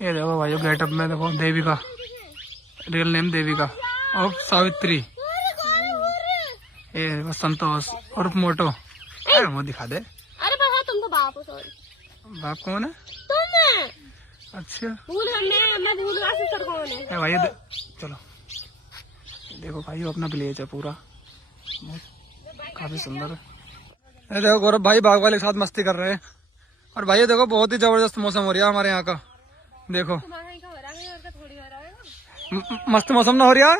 ये देखो भाई गेटअप में देखो देविका, रियल नेम देविका और सावित्री, ये देखो संतोष और मोटो। अरे वो दिखा दे। अरे बाबा तुम तो बाप हो। सॉरी बाप कौन है? तुम। अच्छा भूल मैं भूल गया सिस्टर कौन है। भाई चलो देखो भाई अपना विलेज है पूरा, काफी सुंदर है। ये देखो गौरव भाई बाघ वाले के साथ मस्ती कर रहे हैं। और भाई ये देखो बहुत ही जबरदस्त मौसम हो रहा है हमारे यहाँ का। देखो मस्त मौसम ना हो रहा है।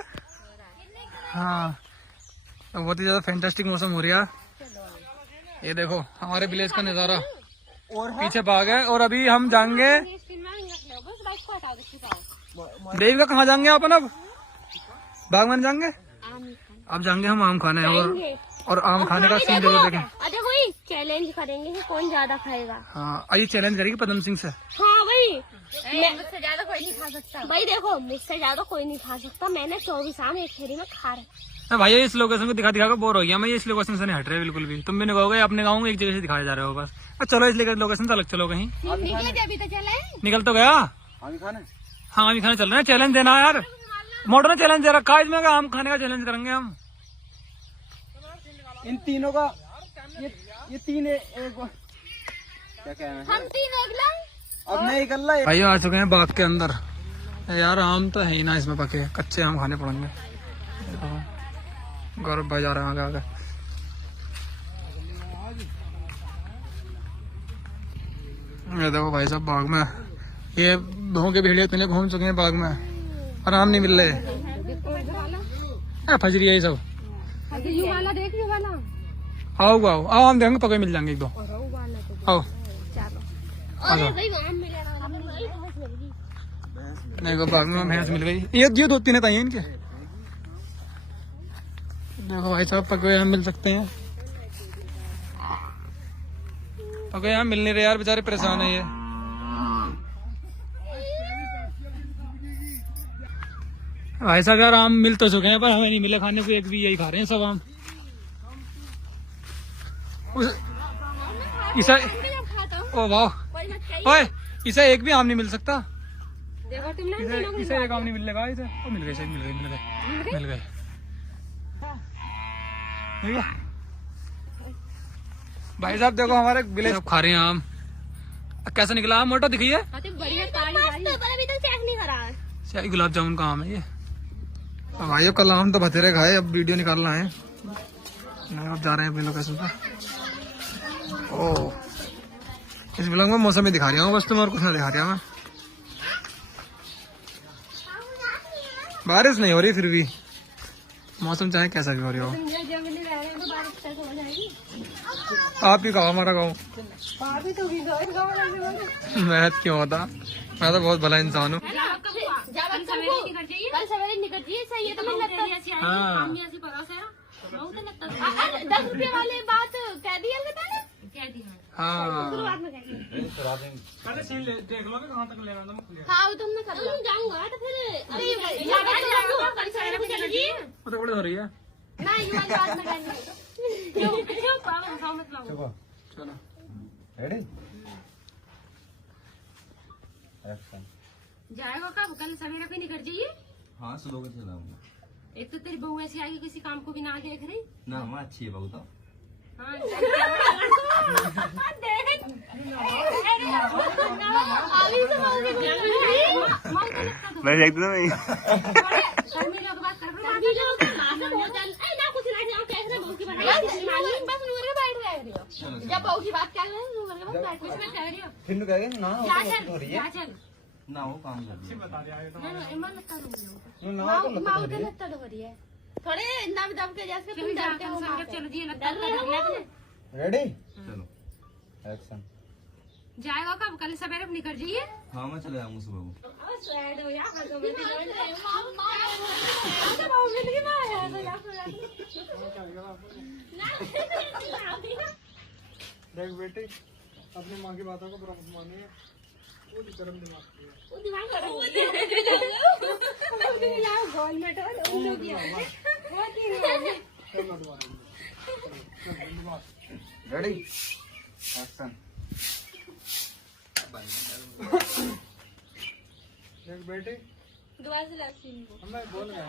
हाँ बहुत ही ज्यादा फैंटास्टिक मौसम हो रहा है। ये देखो हमारे विलेज का नजारा और पीछे बाघ है। और अभी हम जाएंगे देवी का, कहाँ जाएंगे अपन? अब बाघ में जाएंगे, अब जाएंगे हम आम खाने। और आम खाने का सीन जरूर देखें। अरे वही चैलेंज करेंगे कि कौन ज्यादा खाएगा। हाँ ये चैलेंज करेगी पदम सिंह से। हाँ वही मुझसे ज्यादा कोई नहीं खा सकता। भाई देखो मुझसे ज्यादा कोई नहीं खा सकता। मैंने 24 आम एक फेरी में खा रहे। भाई इस लोकेशन को दिखा कर बोर हो गया मैं। इस लोकेशन से नहीं हट रहे बिल्कुल भी। तुम भी नहीं कहोगे अपने गाँव एक जगह से दिखाए जा रहे हो बस। चलो इस लोकेशन से अलग चलो कहीं। अभी तो चले निकल तो गया। हाँ आम खाने चल रहे हैं। चैलेंज देना यार, मोटर ने चैलेंज दे रखा है इसमें, आम खाने का चैलेंज करेंगे हम। इन तीनों का ये तीन एक क्या कहना है? हम तीन अब मैं इकल्ला। भाई आ चुके हैं बाग के अंदर। यार आम तो है ही ना इसमें, पके कच्चे आम खाने पड़ेंगे। गौरव भाई जा रहे हैं आगे आगे। ये देखो भाई साहब बाग में ये भों के भेड़िया इतने घूम चुके हैं बाग में, आराम नहीं मिल रहे। फजरी है सब। यू वाला देख, यू वाला। आओ आओ आओ आम देंगे पके मिल जाएंगे एक दो। आओ देखो बाग में भैंस मिल गई। ये दो तीन ताई इनके। देखो भाई साहब पके आम मिल सकते हैं। पके आम मिल नहीं रहे यार, बेचारे परेशान है ये। भाई साहब यार आम मिल तो चुके हैं पर हमें नहीं मिले खाने को। एक भी यही खा रहे हैं सब आम। इसे ओ वाह ओए इसे एक भी आम नहीं मिल सकता। इसे एक आम नहीं मिलेगा। इसे ओ मिल गए मिल गए। भाई साहब देखो हमारे विलेज खा रहे हैं आम। कैसा निकला आम? मोटा दिखिए। शाही गुलाब जामुन का आम है ये। भाई कल आम तो बतेरे खाए, अब वीडियो निकालना है। अब जा रहे हैं अपने लोकेशन पे। ओ इस ब्लॉग में मौसम ही दिखा रहा हूँ बस, तुम और कुछ ना दिखा रहा मैं। बारिश नहीं हो रही फिर भी मौसम चाहे कैसा भी हो रहा हो। आप ही कहो हमारा गाँव। मैं क्यों होता, मैं तो बहुत भला इंसान हूँ। हाँ 10 रुपये वाले बात कह दी है। हाँ तुमने जाऊंगा तो फिर तो बड़ी हो रही है। चलो रेडी जाएगा कब? कल सवेरे पे निकल जाइए। हाँ सुबह को चलाऊंगा। एक तो तेरी बहू ऐसी आएगी किसी काम को भी ना देख रही ना माँ अच्छी है बहू तो। हाँ मैं देखता हूँ जब बहू की बात कर रहे हैं फिर ना हो रही है ना वो काम कर थोड़े नब दब के जैसे तुम डरते हो। चलो जी रेडी चलो एक्शन। जाएगा कब? कल सवेरे निकल जाइए। हाँ मैं चले जाऊंगा सुबह को। देख बेटे अपनी माँ की बातों को बुरा मत मानिए, वो गरम दिमाग रेडी एक्शन। बेटे दोबारा से लगती है मैं बोल गया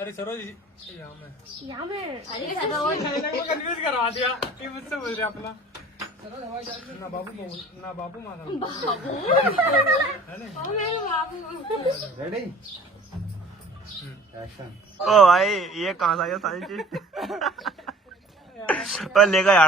अरे सरोज यहाँ में अरे कंफ्यूज करवा दिया ये मुझसे बोल रहे अपना ना बाबू माता रेडी एक्शन। ओ भाई ये कहाँ से आया सारी चीज लेगा यार।